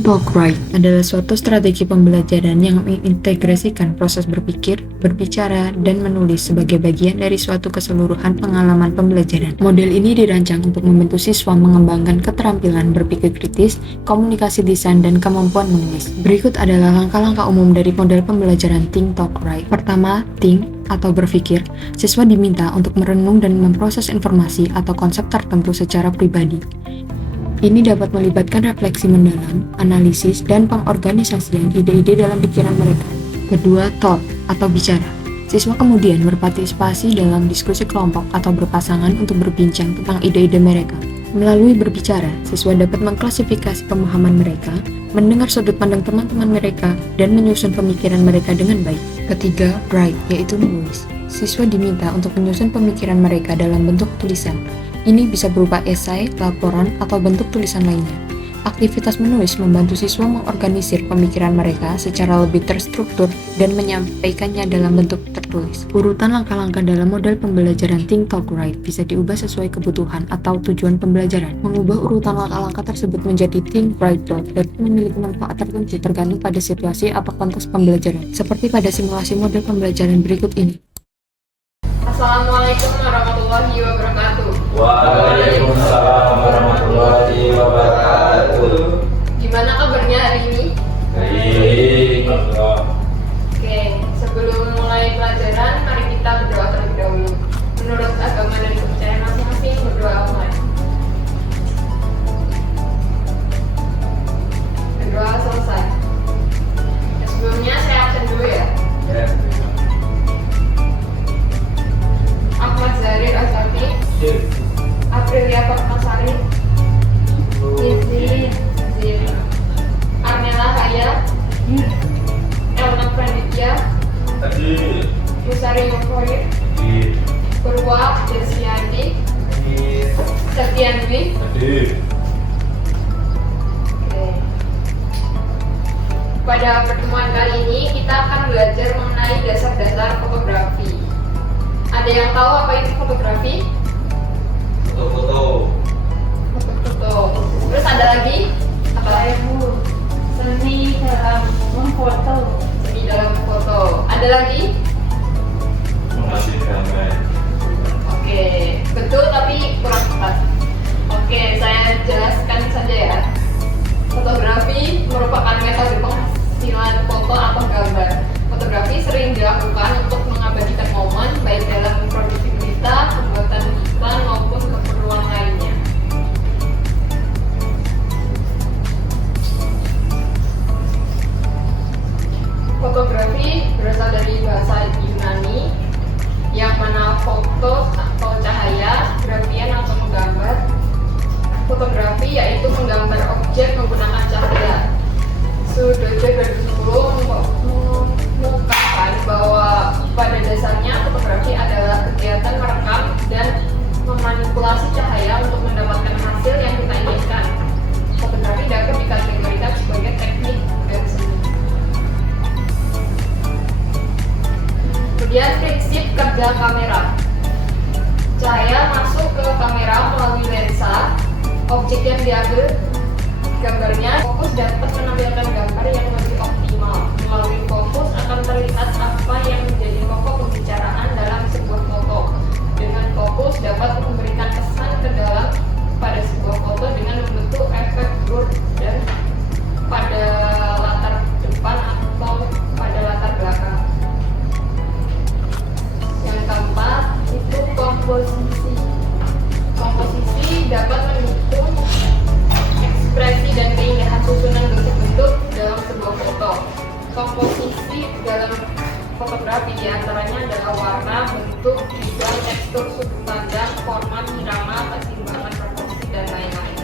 Think Talk Write adalah suatu strategi pembelajaran yang mengintegrasikan proses berpikir, berbicara, dan menulis sebagai bagian dari suatu keseluruhan pengalaman pembelajaran. Model ini dirancang untuk membantu siswa mengembangkan keterampilan berpikir kritis, komunikasi lisan, dan kemampuan menulis. Berikut adalah langkah-langkah umum dari model pembelajaran Think Talk Write. Pertama, think atau berpikir. Siswa diminta untuk merenung dan memproses informasi atau konsep tertentu secara pribadi. Ini dapat melibatkan refleksi mendalam, analisis, dan pengorganisasian ide-ide dalam pikiran mereka. Kedua, thought atau bicara. Siswa kemudian berpartisipasi dalam diskusi kelompok atau berpasangan untuk berbincang tentang ide-ide mereka. Melalui berbicara, siswa dapat mengklasifikasi pemahaman mereka, mendengar sudut pandang teman-teman mereka, dan menyusun pemikiran mereka dengan baik. Ketiga, write, yaitu menulis. Siswa diminta untuk menyusun pemikiran mereka dalam bentuk tulisan. Ini bisa berupa esai, laporan, atau bentuk tulisan lainnya. Aktivitas menulis membantu siswa mengorganisir pemikiran mereka secara lebih terstruktur dan menyampaikannya dalam bentuk tertulis. Urutan langkah-langkah dalam model pembelajaran Think Talk Write bisa diubah sesuai kebutuhan atau tujuan pembelajaran. Mengubah urutan langkah-langkah tersebut menjadi Think Write Talk dapat memiliki manfaat tertentu tergantung pada situasi atau konteks pembelajaran, seperti pada simulasi model pembelajaran berikut ini. Assalamualaikum warahmatullahi wabarakatuh. Waalaikumsalam warahmatullahi wabarakatuh. Gimana kabarnya hari ini? Baik. Oke, sebelum mulai pelajaran, mari kita berdoa terlebih dahulu. Menurut agama dan kepercayaan masing-masing, berdoa online. Berdoa selesai. Sebelumnya saya absen dulu ya. Ahmad Zahir Azhari, Aprilia Permasari, Izzy Zin, Arnella Haya, Elna Pranidya, Yusari Mokhoir, Purwa Desiandi, Setiandwi. Pada pertemuan kali ini kita akan belajar mengenai dasar-dasar fotografi. Ada yang tahu apa itu fotografi? Foto-foto. Foto-foto. Terus ada lagi? Apa lagi? Seni dalam memfoto. Seni dalam foto. Ada lagi? Mengasih gambar. Oke, betul tapi kurang tepat. Oke, saya jelaskan saja ya. Fotografi merupakan metode penghasilan foto atau gambar. Fotografi sering dilakukan untuk mengabadikan momen baik dalam produksi berita, pembuatan iklan maupun keperluan lainnya. Fotografi berasal dari bahasa Yunani yang mana foto atau cahaya, grafian atau menggambar. Fotografi yaitu menggambar objek menggunakan cahaya. Sudojo 2010 mengungkapkan bahwa pada dasarnya fotografi adalah kegiatan merekam dan memanipulasi cahaya untuk mendapatkan hasil yang kita inginkan. Fotografi dapat dikategorikan sebagai teknik dan seni. Kemudian prinsip kerja kamera. Cahaya masuk ke kamera melalui lensa. Objek yang diambil gambarnya, fokus dapat menampilkan gambar yang lebih optimal. Melalui fokus akan terlihat apa yang menjadi pokok pembicaraan dalam sebuah foto. Dengan fokus dapat memberikan kesan ke dalam pada sebuah foto dengan membentuk efek blur dan pada latar depan atau pada latar belakang. Yang keempat itu komposisi. Komposisi dapat mendukung ekspresi dan keindahan susunan bentuk-bentuk dalam sebuah foto. Komposisi dalam fotografi diantaranya adalah warna, bentuk, bidang, tekstur, sudut pandang, format, irama, keseimbangan proporsi, dan lain-lain.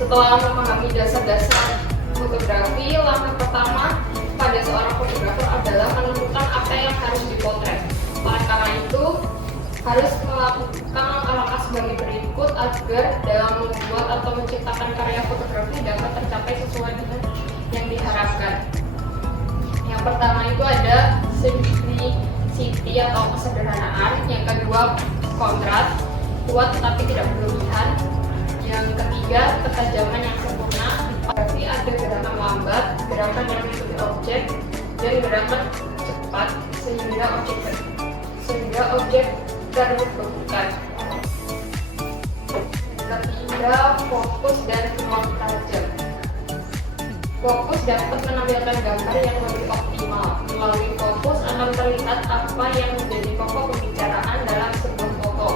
Setelah memahami dasar-dasar fotografi, langkah pertama pada seorang fotografer adalah menentukan apa yang harus dipotret. Oleh karena itu, harus melakukan langkah-langkah sebagai berikut agar dalam membuat atau menciptakan karya fotografi dapat tercapai sesuai dengan yang diharapkan. Yang pertama itu ada simplicity atau kesederhanaan. Yang kedua kontras, kuat tetapi tidak berlebihan. Yang ketiga, ketajaman yang sempurna. Berarti ada gerakan lambat, gerakan yang mengikuti objek, dan gerakan cepat sehingga objek terbekukan. Ketiga, fokus dan ruang tajam. Fokus dapat menampilkan gambar yang lebih optimal. Melalui fokus akan terlihat apa yang menjadi pokok pembicaraan dalam sebuah foto.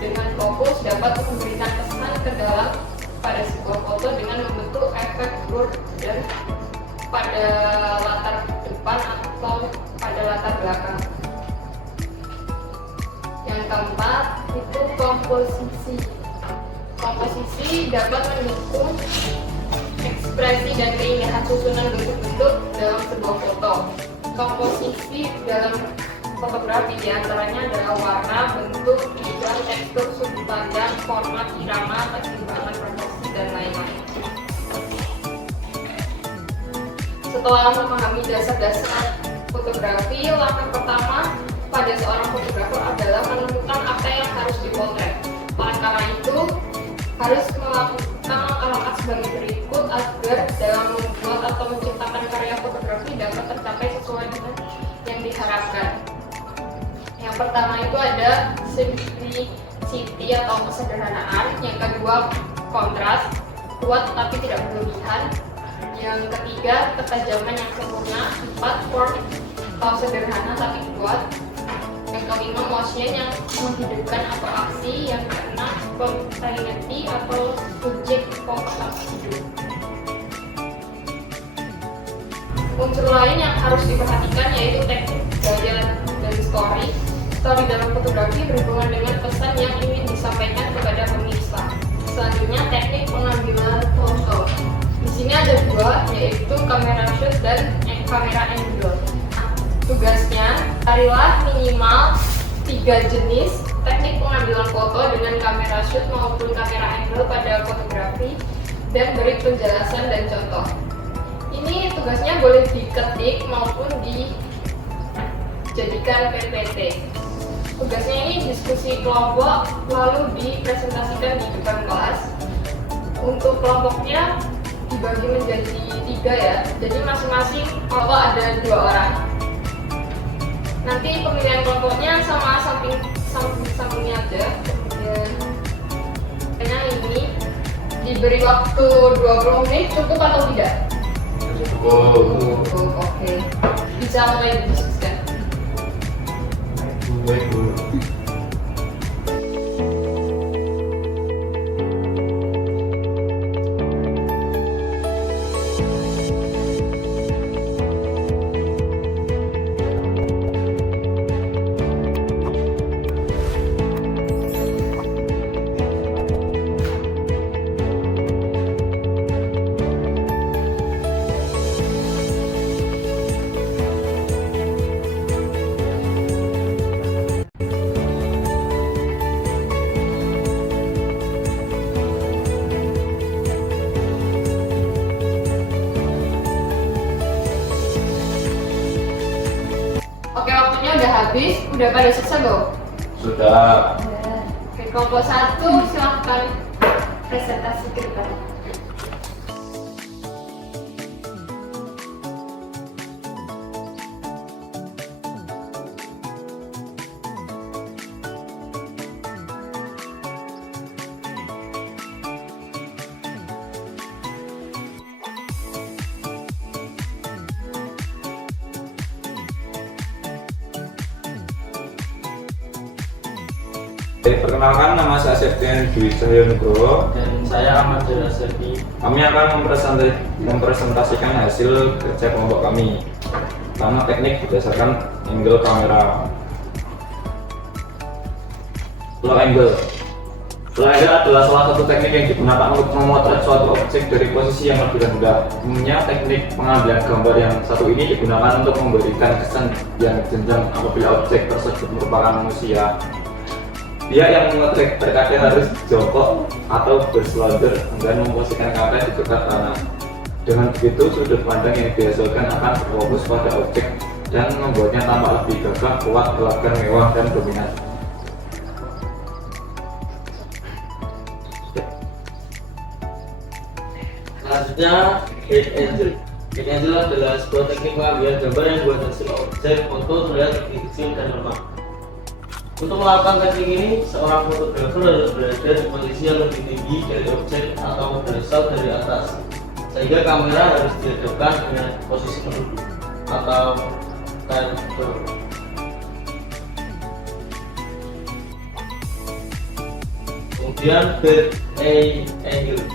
Dengan fokus dapat memberikan pesan ke dalam pada sebuah foto dengan membentuk efek blur dan pada latar depan atau pada latar belakang. Yang keempat itu komposisi. Komposisi dapat mendukung ekspresi dan keindahan susunan bentuk-bentuk dalam sebuah foto. Komposisi dalam fotografi diantaranya adalah warna, bentuk, bidang, tekstur, sudut pandang, format, irama, keseimbangan proporsi, dan lain-lain. Setelah memahami dasar-dasar fotografi, langkah pertama pada seorang fotografer adalah menemukan apa yang harus dipotret. Oleh karena itu, harus melakukan langkah-langkah sebagai berikut agar dalam membuat atau menciptakan karya fotografi dapat tercapai sesuai dengan yang diharapkan. Yang pertama itu ada simplicity atau kesederhanaan. Yang kedua, kontras, kuat tapi tidak berlebihan. Yang ketiga, ketajaman yang sempurna. 4, form atau sederhana tapi kuat. Yang kelima, motion yang menghidupkan atau aksi. Yang keenam, spontaneity atau subjek fokus hidup. Unsur lain yang harus diperhatikan yaitu teknik gaya dan story. Story dalam fotografi berhubungan dengan pesan yang ingin disampaikan kepada pemirsa. Selanjutnya, teknik pengambilan foto. Di sini ada dua, yaitu kamera shoot dan kamera angle. Tugasnya, carilah minimal 3 jenis teknik pengambilan foto dengan kamera shoot maupun kamera angle pada fotografi dan beri penjelasan dan contoh. Ini tugasnya boleh diketik maupun dijadikan PPT. Tugasnya ini diskusi kelompok lalu dipresentasikan di depan kelas. Untuk kelompoknya dibagi menjadi 3 ya, jadi masing-masing kelompok ada 2 orang. Nanti pemilihan kelompoknya sama sampingnya aja. Kemudian ini diberi waktu 20 menit, cukup atau tidak? Cukup. Oke. Bisa mulai didiskusikan. Baik, Bu. Oke, waktunya udah habis. Udah pada selesai belum? Sudah. Oke, kelompok 1 silahkan presentasi ke depan. Perkenalkan, nama saya Septian Dwi Cahyonugroho. Dan saya Ahmad Jarasadi. Kami akan mempresentasikan hasil kerja kelompok kami. Pertama, teknik berdasarkan angle kamera. Low angle. Low angle adalah salah satu teknik yang digunakan untuk memotret suatu objek dari posisi yang lebih rendah. Umumnya, teknik pengambilan gambar yang satu ini digunakan untuk memberikan kesan yang jenjang apabila objek tersebut merupakan manusia. Pihak yang memotret terkadang harus jongkok atau berselonjor dan memposisikan kamera di dekat tanah. Dengan begitu, sudut pandang yang dihasilkan akan berfokus pada objek dan membuatnya tampak lebih gagah, kuat, elegan, mewah, dan dominan. Selanjutnya Head Angel. Head Angel adalah sebuah teknik pengambilan gambar yang buat hasil objek foto terlihat lebih kecil dan lemah. Untuk melakukan teknik ini, seorang fotografer harus berada di posisi yang lebih tinggi dari objek atau berasal dari atas, sehingga kamera harus dihadapkan dengan posisi menunduk atau tilt. Kemudian Bird Eye Angle.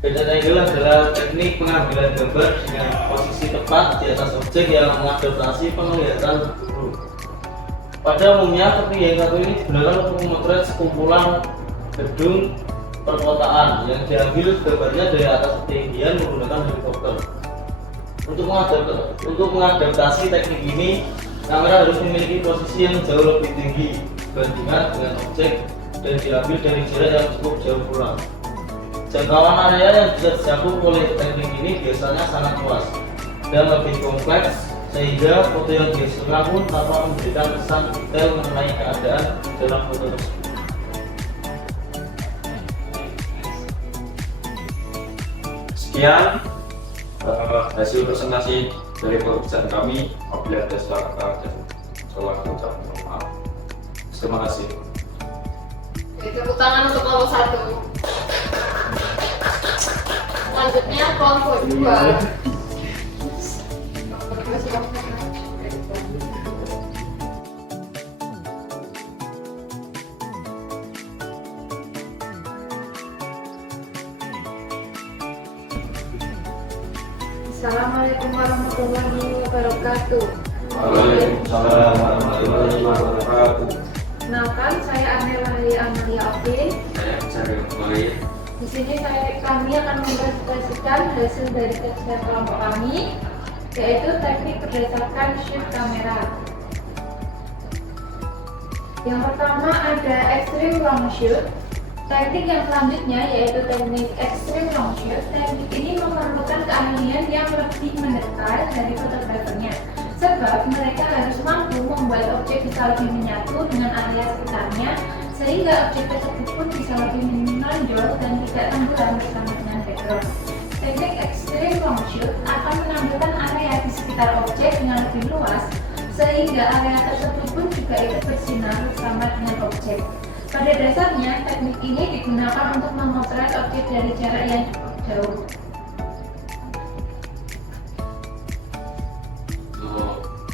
Bird Eye Angle adalah teknik pengambilan gambar dengan posisi tepat di atas objek yang mengadaptasi penglihatan guru. Pada umumnya teknik yang satu ini digunakan untuk memotret sekumpulan gedung perkotaan yang diambil gambarnya dari atas ketinggian menggunakan helikopter. Untuk mengadaptasi teknik ini, kamera harus memiliki posisi yang jauh lebih tinggi dibandingkan dengan objek dan diambil dari jarak yang cukup jauh pula. Jangkauan area yang bisa dijangkau oleh teknik ini biasanya sangat luas dan lebih kompleks, sehingga foto yang dihasilkan pun dapat memberikan kesan detail mengenai keadaan dalam foto tersebut. Sekian hasil presentasi dari pekerjaan kami. Apabila ada salah kata dan salah ucap, mohon maaf. Terima kasih. Tepuk tangan untuk kelompok 1. Selanjutnya kelompok 2. Assalamualaikum warahmatullahi wabarakatuh. Waalaikumsalam warahmatullahi wabarakatuh. Kenalkan, saya Anela Amalia Okin. Saya Cari Mulai. Di sini kami akan mempresentasikan hasil dari kerja kelompok kami, yaitu teknik berdasarkan shift kamera. Yang pertama ada extreme long shoot. Teknik yang selanjutnya yaitu teknik extreme long shoot. Teknik ini memerlukan keahlian yang lebih mendekat dari fotografernya, sebab mereka harus mampu membuat objek bisa lebih menyatu dengan area sekitarnya, sehingga objek tersebut pun bisa lebih menonjol dan tidak tenggelam bersama dengan background. Teknik extreme long shoot akan menampilkan area di sekitar objek dengan lebih luas, sehingga area tersebut pun juga ikut bersinar bersama dengan objek. Pada dasarnya, teknik ini digunakan untuk memotret objek dari jarak yang cukup jauh.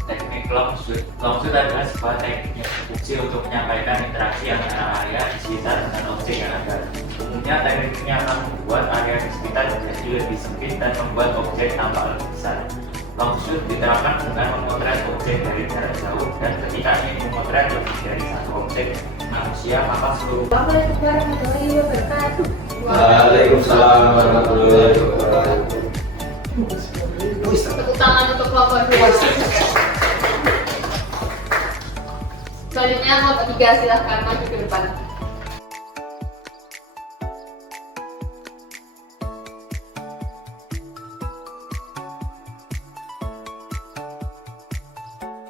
Teknik long shoot adalah sebuah teknik yang berfungsi untuk menyampaikan interaksi antara area di sekitar dengan objek yang ada. Umumnya teknik ini akan membuat area di sekitar menjadi lebih sempit dan membuat objek tampak lebih besar. Long shoot diterapkan dengan memotret objek dari jarak jauh, dan ketika ingin memotret lebih dari satu objek manusia, maka seluruh Assalamualaikum warahmatullahi wabarakatuh. Waalaikumsalam warahmatullahi wabarakatuh. Tepuk tangan untuk kelompok 2. Selanjutnya kelompok 3, silahkan maju ke depan.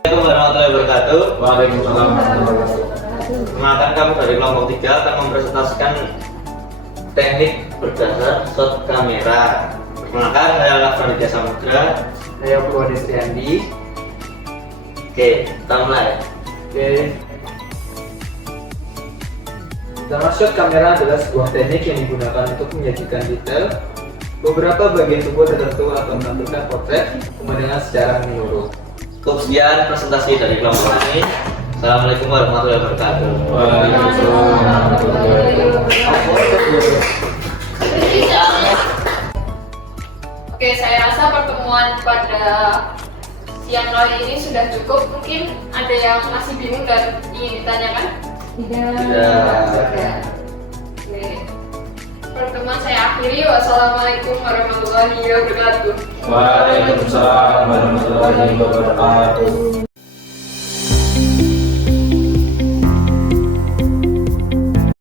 Assalamualaikum warahmatullahi wabarakatuh. Waalaikumsalam warahmatullahi wabarakatuh. Perkenalkan, kami dari kelompok 3 akan mempresentasikan teknik berdasar shot kamera. Perkenalkan, saya Laksanidya Samudra. Saya Purwadesti Andi. Oke, kita mulai. Oke. Drama shot kamera adalah sebuah teknik yang digunakan untuk menyajikan detail beberapa bagian tubuh tertentu atau menampilkan potret pemandangan secara menyeluruh. Cukup sekian presentasi dari kelompok ini. Assalamualaikum warahmatullahi wabarakatuh. Waalaikumsalam warahmatullahi wabarakatuh. Oke, saya rasa pertemuan pada siang kali ini sudah cukup. Mungkin ada yang masih bingung dan ingin ditanyakan? Tidak. Oke. Pertemuan saya akhiri. Wassalamualaikum warahmatullahi wabarakatuh. Waalaikumsalam warahmatullahi wabarakatuh.